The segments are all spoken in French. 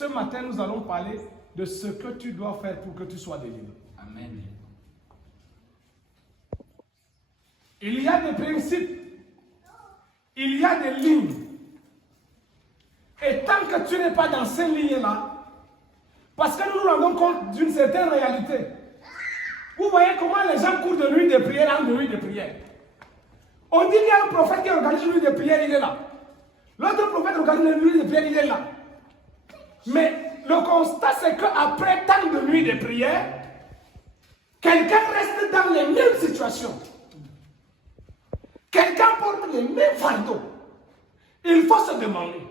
Ce matin, nous allons parler de ce que tu dois faire pour que tu sois délivré. Amen. Il y a des principes, il y a des lignes. Et tant que tu n'es pas dans ces lignes-là, parce que nous nous rendons compte d'une certaine réalité. Vous voyez comment les gens courent de nuit de prière en nuit de prière. On dit qu'il y a un prophète qui organise une nuit de prière, il est là. L'autre prophète organise une nuit de prière, il est là. Mais le constat, c'est qu'après tant de nuits de prière, quelqu'un reste dans les mêmes situations. Quelqu'un porte les mêmes fardeaux. Il faut se demander,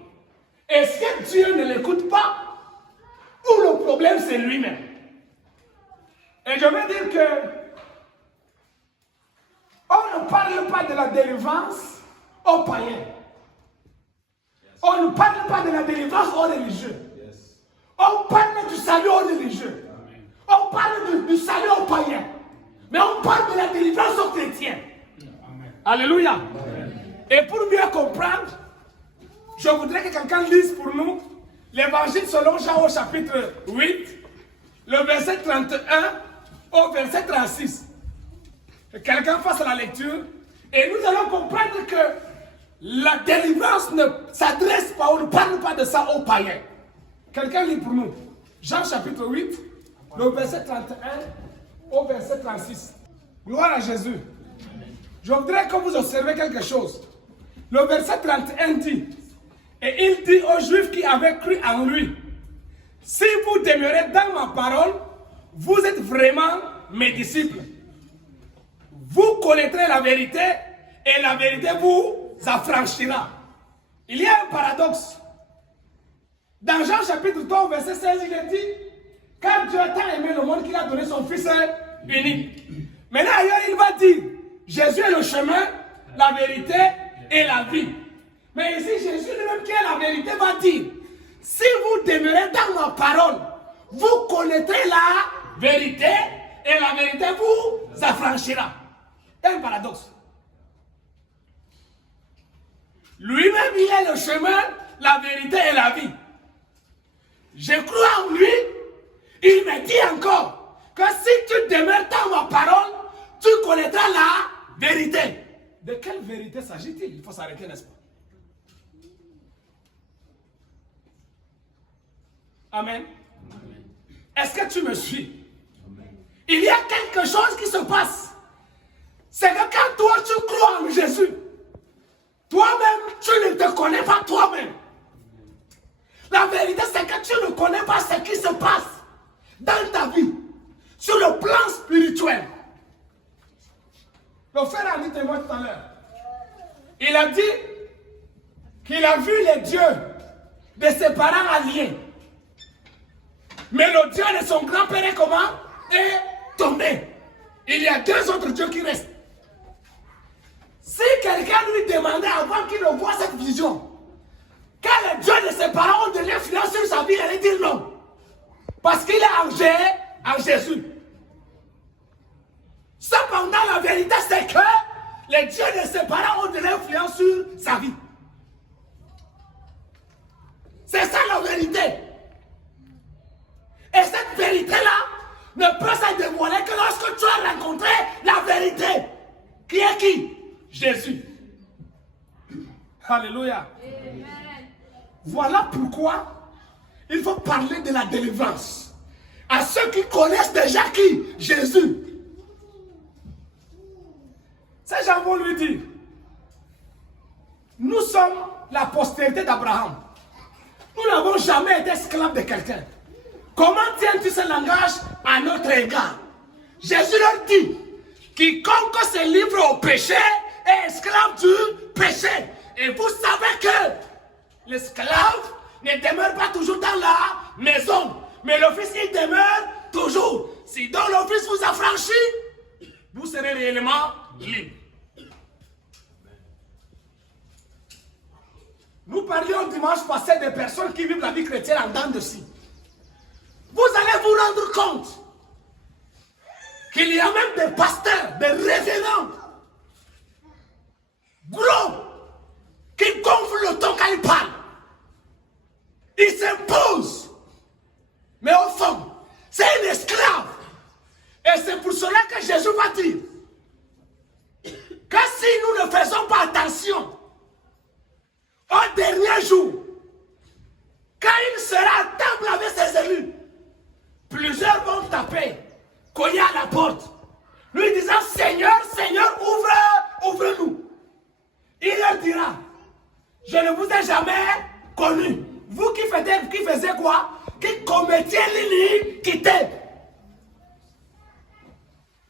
est-ce que Dieu ne l'écoute pas ou le problème c'est lui-même? Et je veux dire que on ne parle pas de la délivrance aux païens. On ne parle pas de la délivrance aux religieux. On parle du salut aux religieux. On parle du salut aux païens. Mais on parle de la délivrance aux chrétiens. Alléluia. Et pour mieux comprendre, je voudrais que quelqu'un lise pour nous l'évangile selon Jean au chapitre 8, le verset 31 au verset 36. Que quelqu'un fasse la lecture et nous allons comprendre que la délivrance ne s'adresse pas, on ne parle pas de ça aux païens. Quelqu'un lit pour nous Jean chapitre 8, le verset 31 au verset 36. Gloire à Jésus. Je voudrais que vous observiez quelque chose. Le verset 31 dit, et il dit aux Juifs qui avaient cru en lui, si vous demeurez dans ma parole, vous êtes vraiment mes disciples. Vous connaîtrez la vérité et la vérité vous affranchira. Il y a un paradoxe. Dans Jean chapitre 3, verset 16, il est dit, car Dieu a tant aimé le monde qu'il a donné son Fils unique. Maintenant ailleurs, il va dire, Jésus est le chemin, la vérité et la vie. Mais ici, Jésus lui-même qui est la vérité va dire, si vous demeurez dans ma parole, vous connaîtrez la vérité et la vérité vous affranchira. Un paradoxe. Lui-même, il est le chemin, la vérité et la vie. Je crois en lui, il me dit encore que si tu demeures dans ma parole, tu connaîtras la vérité. De quelle vérité s'agit-il? Il faut s'arrêter, n'est-ce pas? Amen. Amen. Est-ce que tu me suis? Amen. Il y a quelque chose qui se passe. C'est que quand toi tu crois en Jésus, toi-même tu ne te connais pas toi-même. La vérité c'est que tu ne connais pas ce qui se passe dans ta vie, sur le plan spirituel. Le frère a dit témoin tout à l'heure. Il a dit qu'il a vu les dieux de ses parents alliés. Mais le Dieu de son grand-père est comment? Est tombé. Il y a deux autres dieux qui restent. Si quelqu'un lui demandait avant qu'il ne voit cette vision, quel est Dieu de ses parents ont de l'influence sur sa vie, il allait dire non. Parce qu'il est en Jésus. Cependant, la vérité c'est que les dieux de ses parents ont de l'influence sur sa vie. C'est ça la vérité. Et cette vérité-là ne peut se dévoiler que lorsque tu as rencontré la vérité. Qui est qui? Jésus. Alléluia. Amen. Voilà pourquoi il faut parler de la délivrance à ceux qui connaissent déjà qui? Jésus. Ces gens vont lui dire, nous sommes la postérité d'Abraham. Nous n'avons jamais été esclaves de quelqu'un. Comment tiens-tu ce langage à notre égard? Jésus leur dit, quiconque se livre au péché est esclave du péché. Et vous savez que l'esclave ne demeure pas toujours dans la maison, mais le Fils il demeure toujours. Si donc le Fils vous affranchit, vous serez réellement libre. Nous parlions dimanche passé des personnes qui vivent la vie chrétienne en dents de scie. Vous allez vous rendre compte qu'il y a même des pasteurs, des révérends, gros, qui gonflent le ton quand ils parlent. Ils s'imposent taper, cogner à la porte, lui disant, Seigneur, Seigneur, ouvre-nous. Il leur dira, je ne vous ai jamais connu. Vous qui faisiez quoi? Qui commettiez l'iniquité.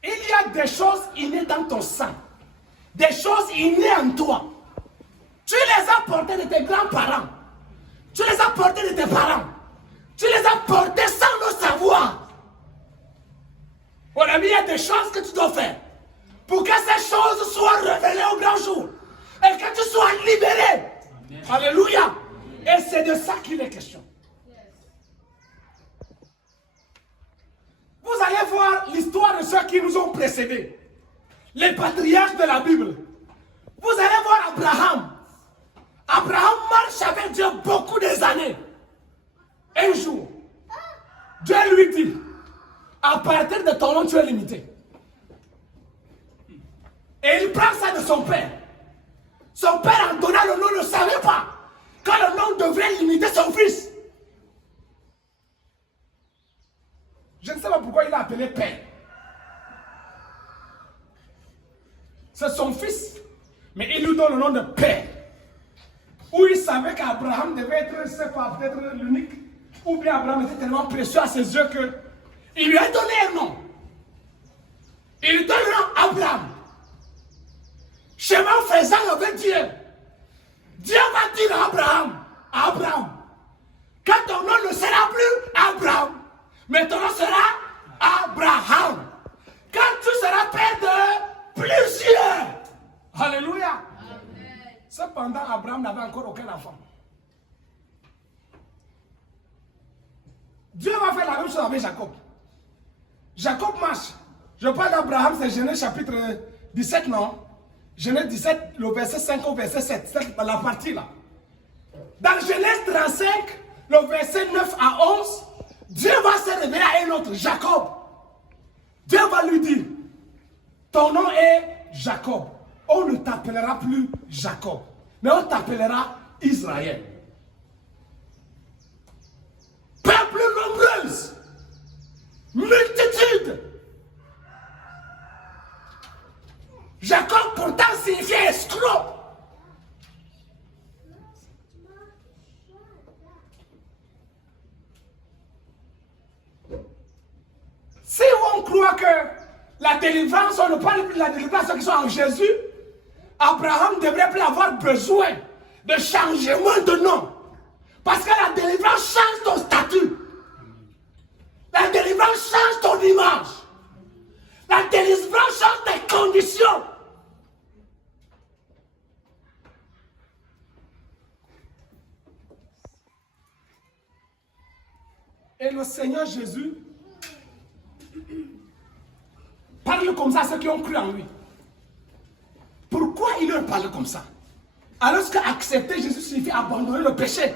Il y a des choses innées dans ton sang. Des choses innées en toi. Tu les as portées de tes grands-parents. Tu les as portées de tes parents. Tu les as portées sans le savoir. Mon ami, il y a des choses que tu dois faire pour que ces choses soient révélées au grand jour et que tu sois libéré. Amen. Alléluia. Et c'est de ça qu'il est question. Vous allez voir l'histoire de ceux qui nous ont précédés. Les patriarches de la Bible. Vous allez voir Abraham. Abraham marche avec Dieu beaucoup des années. Un jour, Dieu lui dit, à partir de ton nom, tu es limité. Et il prend ça de son père. Son père, en donnant le nom, ne savait pas que le nom devrait limiter son fils. Je ne sais pas pourquoi il a appelé père. C'est son fils, mais il lui donne le nom de père. Où il savait qu'Abraham devait être, je ne sais pas, peut-être l'unique, ou bien Abraham était tellement précieux à ses yeux que il lui a donné un nom. Il lui donne le nom Abraham. Chemin faisant avec Dieu, Dieu va dire à Abraham, quand ton nom ne sera plus Abraham, mais ton nom sera Abraham. Quand tu seras père de plusieurs. Alléluia. Amen. Cependant, Abraham n'avait encore aucun enfant. Dieu va faire la même chose avec Jacob. Jacob marche. Je parle d'Abraham, c'est Genèse chapitre 17, non? Genèse 17, le verset 5 au verset 7. C'est la partie là. Dans Genèse 35, le verset 9 à 11, Dieu va se révéler à un autre, Jacob. Dieu va lui dire, ton nom est Jacob. On ne t'appellera plus Jacob, mais on t'appellera Israël. Peuple nombreuse, multitude. Jacob pourtant signifiait escroc. Si on croit que la délivrance, on ne parle plus de la délivrance ceux qui sont en Jésus, Abraham ne devrait plus avoir besoin de changement de nom. Parce que la délivrance change ton statut. La délivrance change ton image. La délivrance change tes conditions. Et le Seigneur Jésus parle comme ça à ceux qui ont cru en lui. Pourquoi il leur parle comme ça? Alors qu'accepter Jésus signifie abandonner le péché.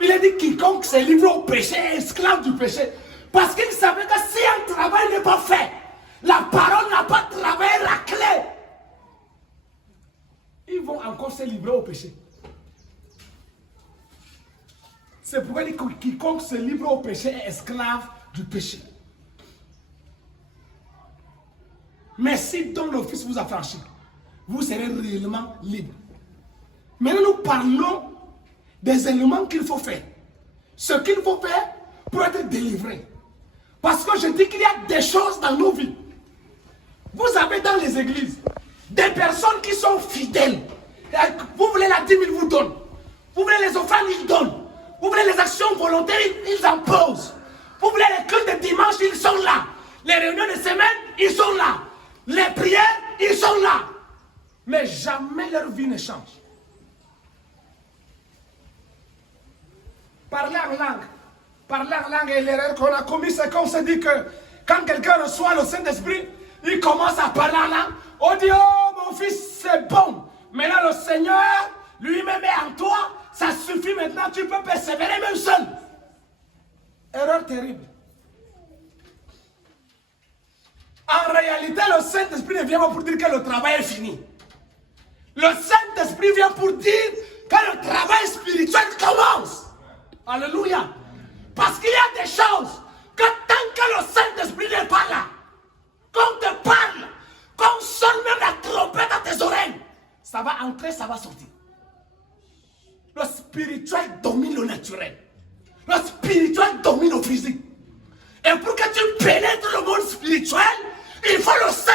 Il a dit quiconque s'est livré au péché est esclave du péché. Parce qu'il savait que si un travail n'est pas fait, la parole n'a pas travaillé la clé, ils vont encore se livrer au péché. C'est pourquoi il dit que quiconque se livre au péché est esclave du péché. Mais si dont le Fils vous a franchi, vous serez réellement libre. Maintenant, nous parlons des éléments qu'il faut faire. Ce qu'il faut faire pour être délivré. Parce que je dis qu'il y a des choses dans nos vies. Vous avez dans les églises des personnes qui sont fidèles. Vous voulez la dîme, ils vous donnent. Vous voulez les offrandes, ils donnent. Vous voulez les actions volontaires, ils en posent. Vous voulez les cultes de dimanche, ils sont là. Les réunions de semaine, ils sont là. Les prières, ils sont là. Mais jamais leur vie ne change. Parler en langue et l'erreur qu'on a commise, c'est qu'on se dit que quand quelqu'un reçoit le Saint-Esprit, il commence à parler en langue. On dit, oh mon fils, c'est bon. Maintenant le Seigneur lui-même est en toi. Ça suffit maintenant, tu peux persévérer même seul. Erreur terrible. En réalité, le Saint-Esprit ne vient pas pour dire que le travail est fini. Le Saint-Esprit vient pour dire que le travail spirituel commence. Alléluia. Parce qu'il y a des choses que tant que le Saint-Esprit n'est pas là, quand on te parle, quand on sonne même la trompette à tes oreilles, ça va entrer, ça va sortir. Le spirituel domine le naturel. Le spirituel domine le physique. Et pour que tu pénètres le monde spirituel, il faut le Saint